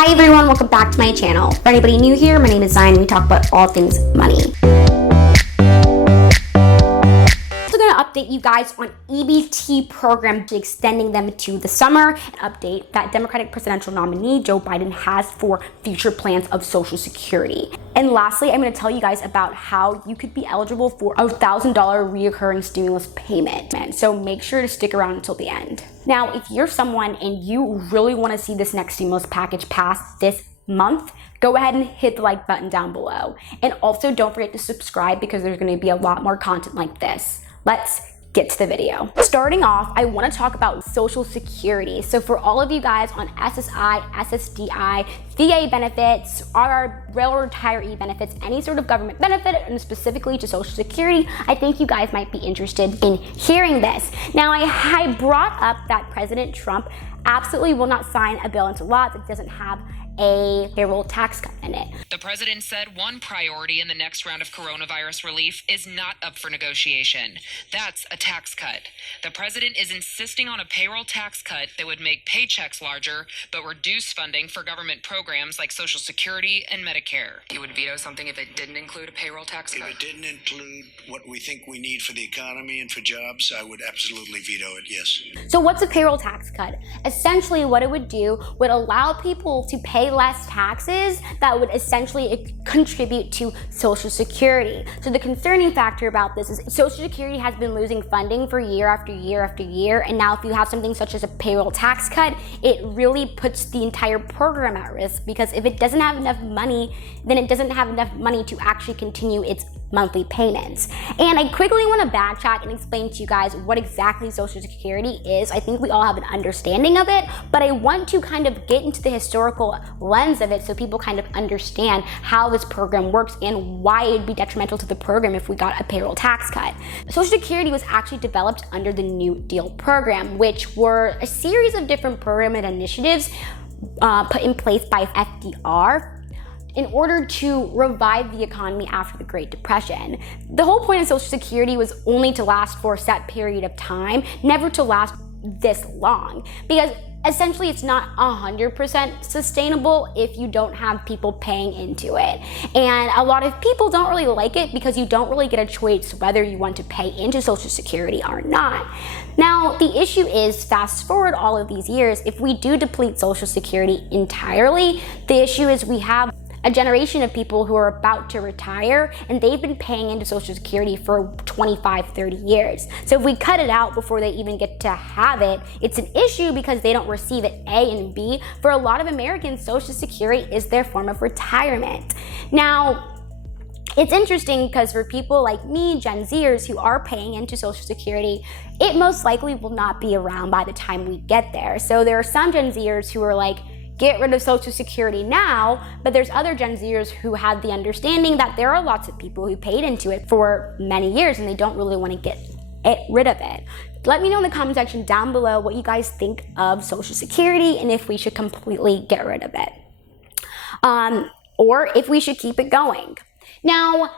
Hi everyone, welcome back to my channel. For anybody new here, my name is Zion and we talk about all things money. I'm going to update you guys on EBT program, extending them to the summer, and update that Democratic presidential nominee Joe Biden has for future plans of Social Security. And lastly, I'm going to tell you guys about how you could be eligible for a $1,000 reoccurring stimulus payment. So make sure to stick around until the end. Now, if you're someone and you really want to see this next stimulus package pass this month, go ahead and hit the like button down below. And also don't forget to subscribe because there's going to be a lot more content like this. Let's get to the video. Starting off, I want to talk about Social Security. So for all of you guys on SSI, SSDI, VA benefits, our railroad retiree benefits, any sort of government benefit, and specifically to Social Security, I think you guys might be interested in hearing this. Now, I brought up that President Trump absolutely will not sign a bill into law that doesn't have a payroll tax cut in it. The president said one priority in the next round of coronavirus relief is not up for negotiation. That's a tax cut. The president is insisting on a payroll tax cut that would make paychecks larger, but reduce funding for government programs like Social Security and Medicare. You would veto something if it didn't include a payroll tax cut? If it didn't include what we think we need for the economy and for jobs, I would absolutely veto it, yes. So what's a payroll tax cut? Essentially what it would do would allow people to pay less taxes that would essentially contribute to Social Security. So the concerning factor about this is Social Security has been losing funding for year after year after year, and now if you have something such as a payroll tax cut, it really puts the entire program at risk, because if it doesn't have enough money, then it doesn't have enough money to actually continue its monthly payments. And I quickly want to backtrack and explain to you guys what exactly Social Security is. I think we all have an understanding of it, but I want to kind of get into the historical lens of it so people kind of understand how this program works and why it'd be detrimental to the program if we got a payroll tax cut. Social Security was actually developed under the New Deal program, which were a series of different program and initiatives put in place by FDR in order to revive the economy after the Great Depression. The whole point of Social Security was only to last for a set period of time, never to last this long, because essentially it's not 100% sustainable if you don't have people paying into it. And a lot of people don't really like it because you don't really get a choice whether you want to pay into Social Security or not. Now, the issue is, fast forward all of these years, if we do deplete Social Security entirely, the issue is we have a generation of people who are about to retire and they've been paying into Social Security for 25, 30 years. So if we cut it out before they even get to have it, it's an issue because they don't receive it, A, and B, for a lot of Americans, Social Security is their form of retirement. Now, it's interesting because for people like me, Gen Zers, who are paying into Social Security, it most likely will not be around by the time we get there. So there are some Gen Zers who are like, get rid of Social Security now, but there's other Gen Zers who have the understanding that there are lots of people who paid into it for many years and they don't really want to get rid of it. Let me know in the comment section down below what you guys think of Social Security and if we should completely get rid of it. Or if we should keep it going. Now,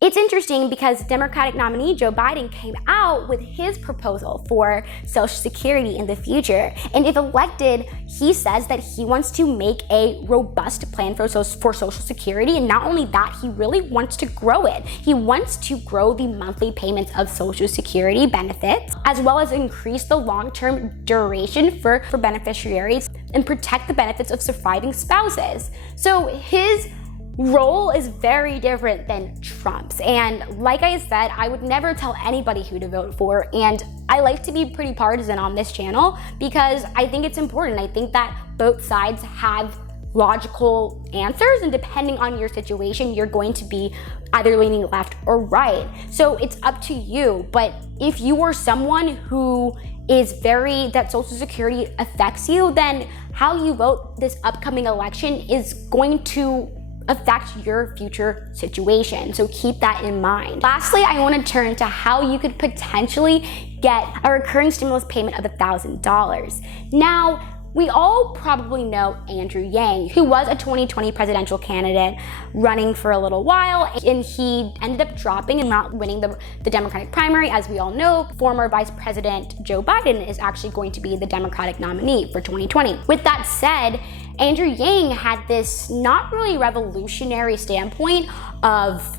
it's interesting because Democratic nominee Joe Biden came out with his proposal for Social Security in the future. And if elected, he says that he wants to make a robust plan for Social Security. And not only that, he really wants to grow it. He wants to grow the monthly payments of Social Security benefits, as well as increase the long-term duration for beneficiaries and protect the benefits of surviving spouses. So his role is very different than Trump's. And like I said, I would never tell anybody who to vote for. And I like to be pretty partisan on this channel because I think it's important. I think that both sides have logical answers, and depending on your situation, you're going to be either leaning left or right. So it's up to you. But if you are someone who is that Social Security affects you, then how you vote this upcoming election is going to affect your future situation. So keep that in mind. Lastly, I want to turn to how you could potentially get a recurring stimulus payment of $1,000. Now, we all probably know Andrew Yang, who was a 2020 presidential candidate running for a little while, and he ended up dropping and not winning the Democratic primary. As we all know, former Vice President Joe Biden is actually going to be the Democratic nominee for 2020. With that said, Andrew Yang had this not really revolutionary standpoint of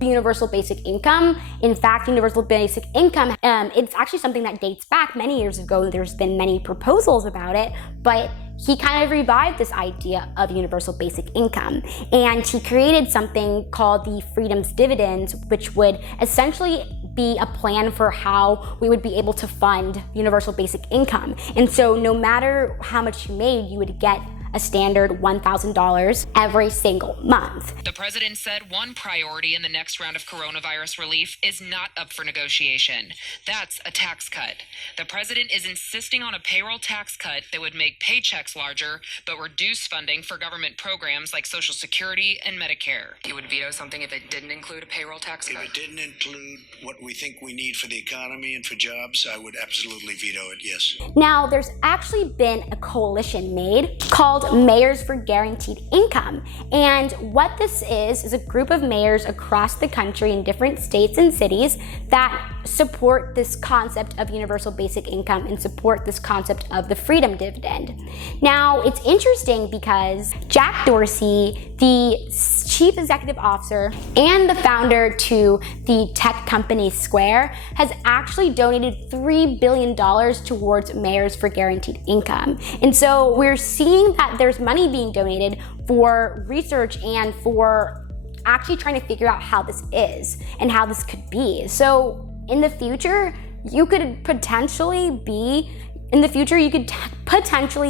universal basic income. In fact, universal basic income, it's actually something that dates back many years ago. There's been many proposals about it, but he kind of revived this idea of universal basic income. And he created something called the Freedom's Dividends, which would essentially be a plan for how we would be able to fund universal basic income. And so no matter how much you made, you would get a standard $1,000 every single month. The president said one priority in the next round of coronavirus relief is not up for negotiation. That's a tax cut. The president is insisting on a payroll tax cut that would make paychecks larger, but reduce funding for government programs like Social Security and Medicare. You would veto something if it didn't include a payroll tax cut? If it didn't include what we think we need for the economy and for jobs, I would absolutely veto it, yes. Now, there's actually been a coalition made called Mayors for Guaranteed Income. And what this is a group of mayors across the country in different states and cities that support this concept of universal basic income and support this concept of the freedom dividend. Now, it's interesting because Jack Dorsey, the chief executive officer and the founder to the tech company Square, has actually donated $3 billion towards Mayors for Guaranteed Income. And so we're seeing that there's money being donated for research and for actually trying to figure out how this is and how this could be. So in the future, you could potentially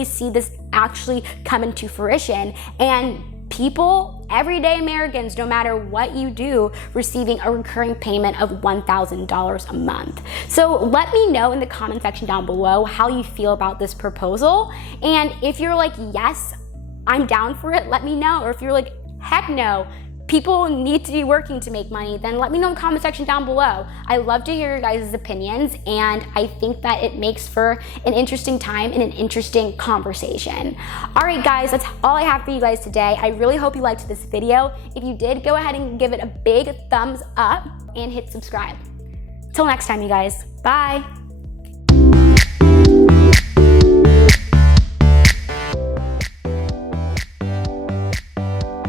see this actually come into fruition, and people, everyday Americans, no matter what you do, receiving a recurring payment of $1,000 a month. So let me know in the comment section down below how you feel about this proposal. And if you're like, yes, I'm down for it, let me know. Or if you're like, heck no, people need to be working to make money, then let me know in the comment section down below. I love to hear your guys' opinions, and I think that it makes for an interesting time and an interesting conversation. All right, guys, that's all I have for you guys today. I really hope you liked this video. If you did, go ahead and give it a big thumbs up and hit subscribe. Till next time, you guys. Bye.